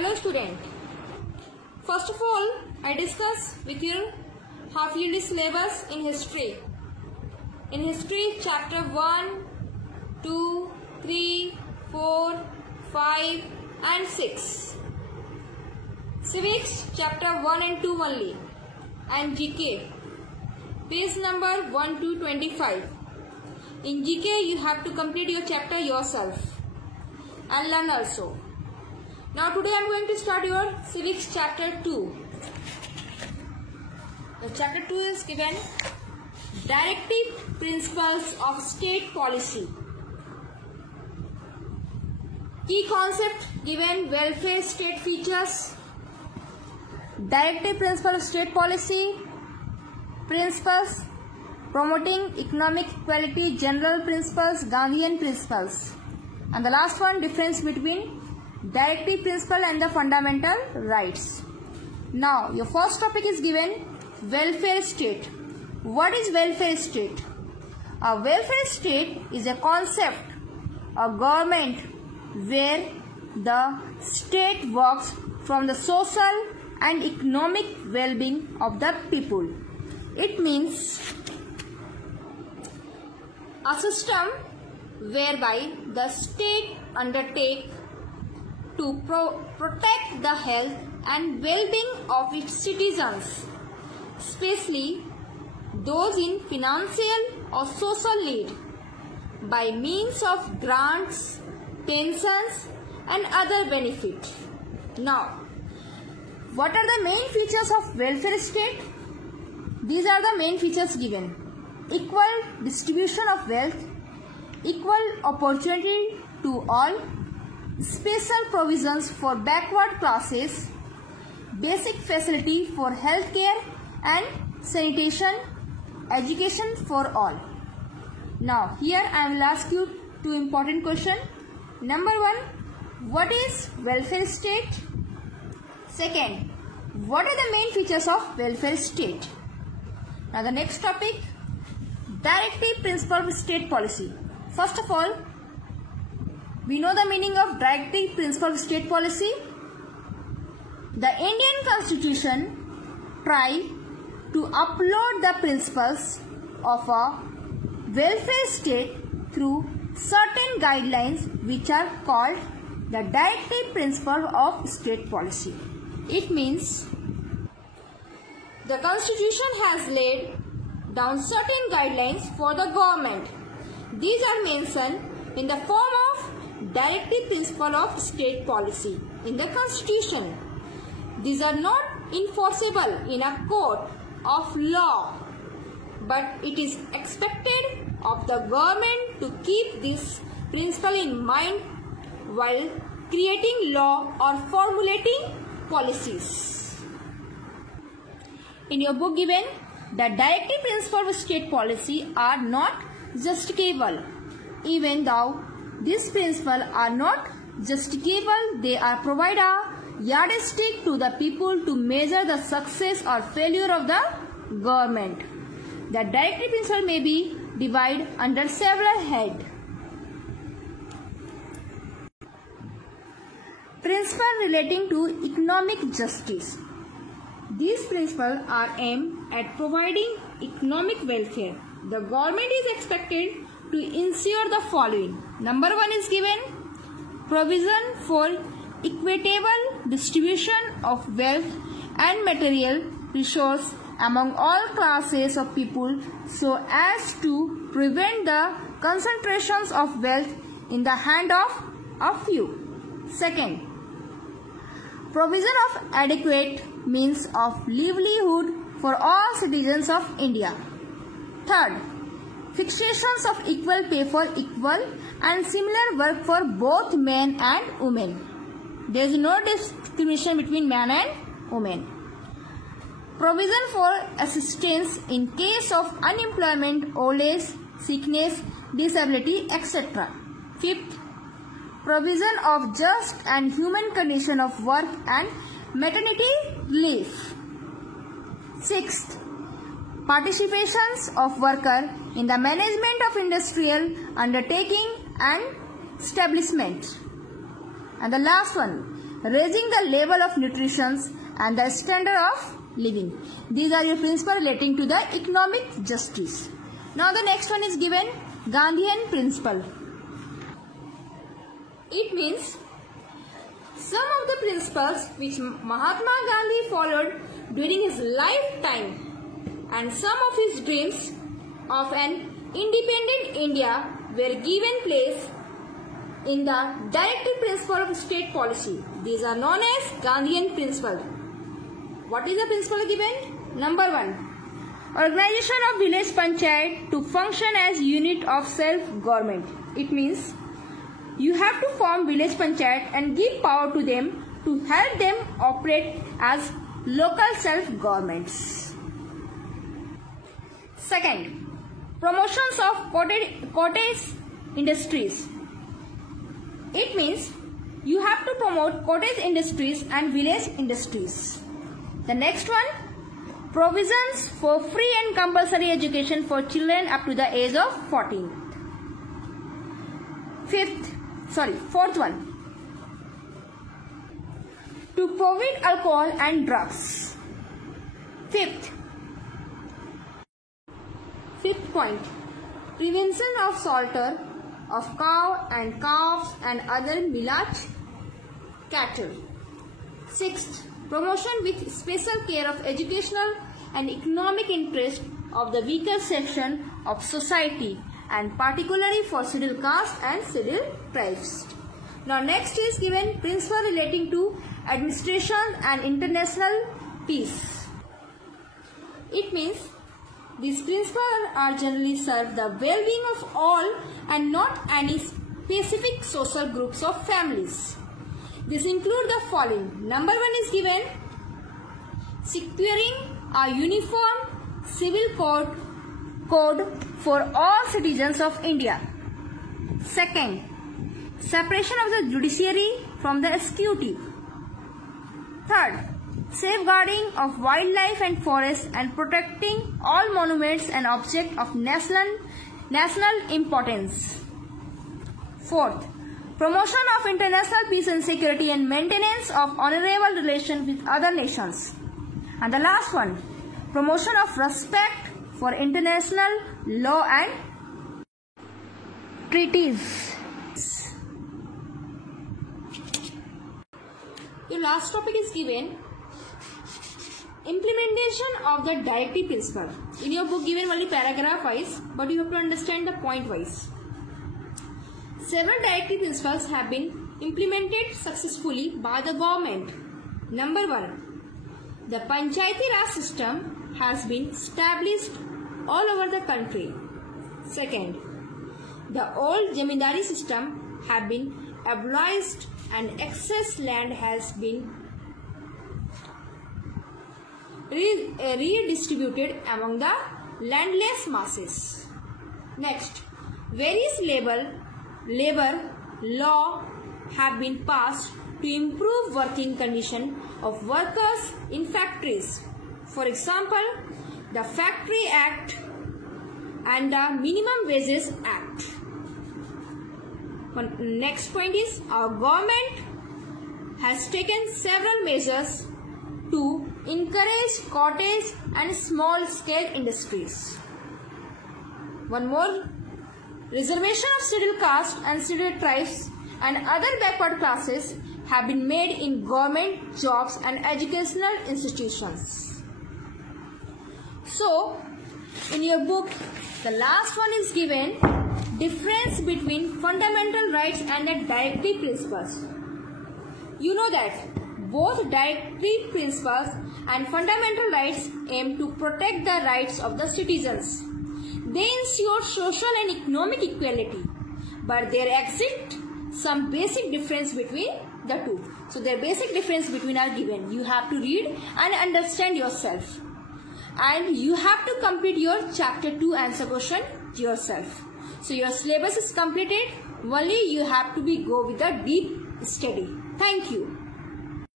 Hello student. First of all, I discuss with you half yearly syllabus in history. In history, chapter 1, 2, 3, 4, 5 and 6. Civics, chapter 1 and 2 only. And GK, page number 1 to 25. In GK, you have to complete your chapter yourself and learn also. Now today I am going to start your Civics chapter 2. The chapter 2 is given Directive Principles of State Policy. Key concept given: welfare state features, directive principle of state policy, principles promoting economic equality, general principles, Gandhian principles, and the last one, difference between directive principle and the fundamental rights. Now your first topic is given welfare state. What is welfare state? A welfare state is a concept, a government where the state works from the social and economic well-being of the people. It means a system whereby the state undertakes to protect the health and well-being of its citizens, especially those in financial or social need, by means of grants, pensions and other benefits. Now, what are the main features of welfare state? These are the main features given: equal distribution of wealth, equal opportunity to all, special provisions for backward classes, basic facility for health care and sanitation, education for all. Now here I will ask you two important questions. Number 1, what is welfare state? Second, what are the main features of welfare state? Now the next topic, directive principle of state policy. First of all, we know the meaning of directive principle of state policy. The Indian Constitution tries to uphold the principles of a welfare state through certain guidelines which are called the directive principle of state policy. It means the Constitution has laid down certain guidelines for the government. These are mentioned in the form of directive principle of state policy in the Constitution. These are not enforceable in a court of law, but it is expected of the government to keep this principle in mind while creating law or formulating policies. In your book given, the directive principles of state policy are not justifiable. Even though these principles are not justifiable, they are provide a yardstick to the people to measure the success or failure of the government. The directive principle may be divided under several heads. Principles relating to economic justice. These principles are aimed at providing economic welfare. The government is expected to ensure the following. Number 1 is given provision for equitable distribution of wealth and material resource among all classes of people so as to prevent the concentrations of wealth in the hand of a few. Second, provision of adequate means of livelihood for all citizens of India. Third, fixations of equal pay for equal and similar work for both men and women. There is no discrimination between man and woman. Provision for assistance in case of unemployment, old age, sickness, disability, etc. Fifth, provision of just and human condition of work and maternity leave. Sixth, participations of worker in the management of industrial undertaking and establishment. And the last one, raising the level of nutrition and the standard of living. These are your principles relating to the economic justice. Now the next one is given Gandhian principle. It means some of the principles which Mahatma Gandhi followed during his lifetime and some of his dreams of an independent India were given place in the directive principle of state policy. These are known as Gandhian principle. What is the principle given? Number 1. Organization of village panchayat to function as unit of self-government. It means you have to form village panchayat and give power to them to help them operate as local self-governments. Second, promotions of cottage industries. It means you have to promote cottage industries and village industries. The next one, provisions for free and compulsory education for children up to the age of 14. Fourth one, to prohibit alcohol and drugs. Fifth point, prevention of slaughter of cow and calves and other milch cattle. Sixth, promotion with special care of educational and economic interest of the weaker section of society and particularly for scheduled caste and scheduled tribes. Now next is given principle relating to administration and international peace. It means these principles are generally serve the well-being of all and not any specific social groups of families. This include the following. Number 1 is given securing a uniform civil code for all citizens of India. Second, separation of the judiciary from the executive. Third, safeguarding of wildlife and forests and protecting all monuments and objects of national importance. Fourth, promotion of international peace and security and maintenance of honorable relations with other nations. And the last one, promotion of respect for international law and treaties. Your last topic is given implementation of the directive principle. In your book given only paragraph wise, but you have to understand the point wise. Several directive principles have been implemented successfully by the government. Number 1, the Panchayati Raj system has been established all over the country. Second, the old Zamindari system have been abolished and excess land has been redistributed among the landless masses. Next, various labor law have been passed to improve working condition of workers in factories. For example, the Factory Act and the Minimum Wages Act. Next point is our government has taken several measures to encourage cottage and small scale industries. One more, reservation of scheduled caste and scheduled tribes and other backward classes have been made in government jobs and educational institutions. So, in your book, the last one is given difference between fundamental rights and the directive principles. You know that both directive principles and fundamental rights aim to protect the rights of the citizens. They ensure social and economic equality, but there exists some basic difference between the two. So their basic difference between are given. You have to read and understand yourself. And you have to complete your chapter 2 answer question yourself. So your syllabus is completed. Only you have to go with a deep study. Thank you.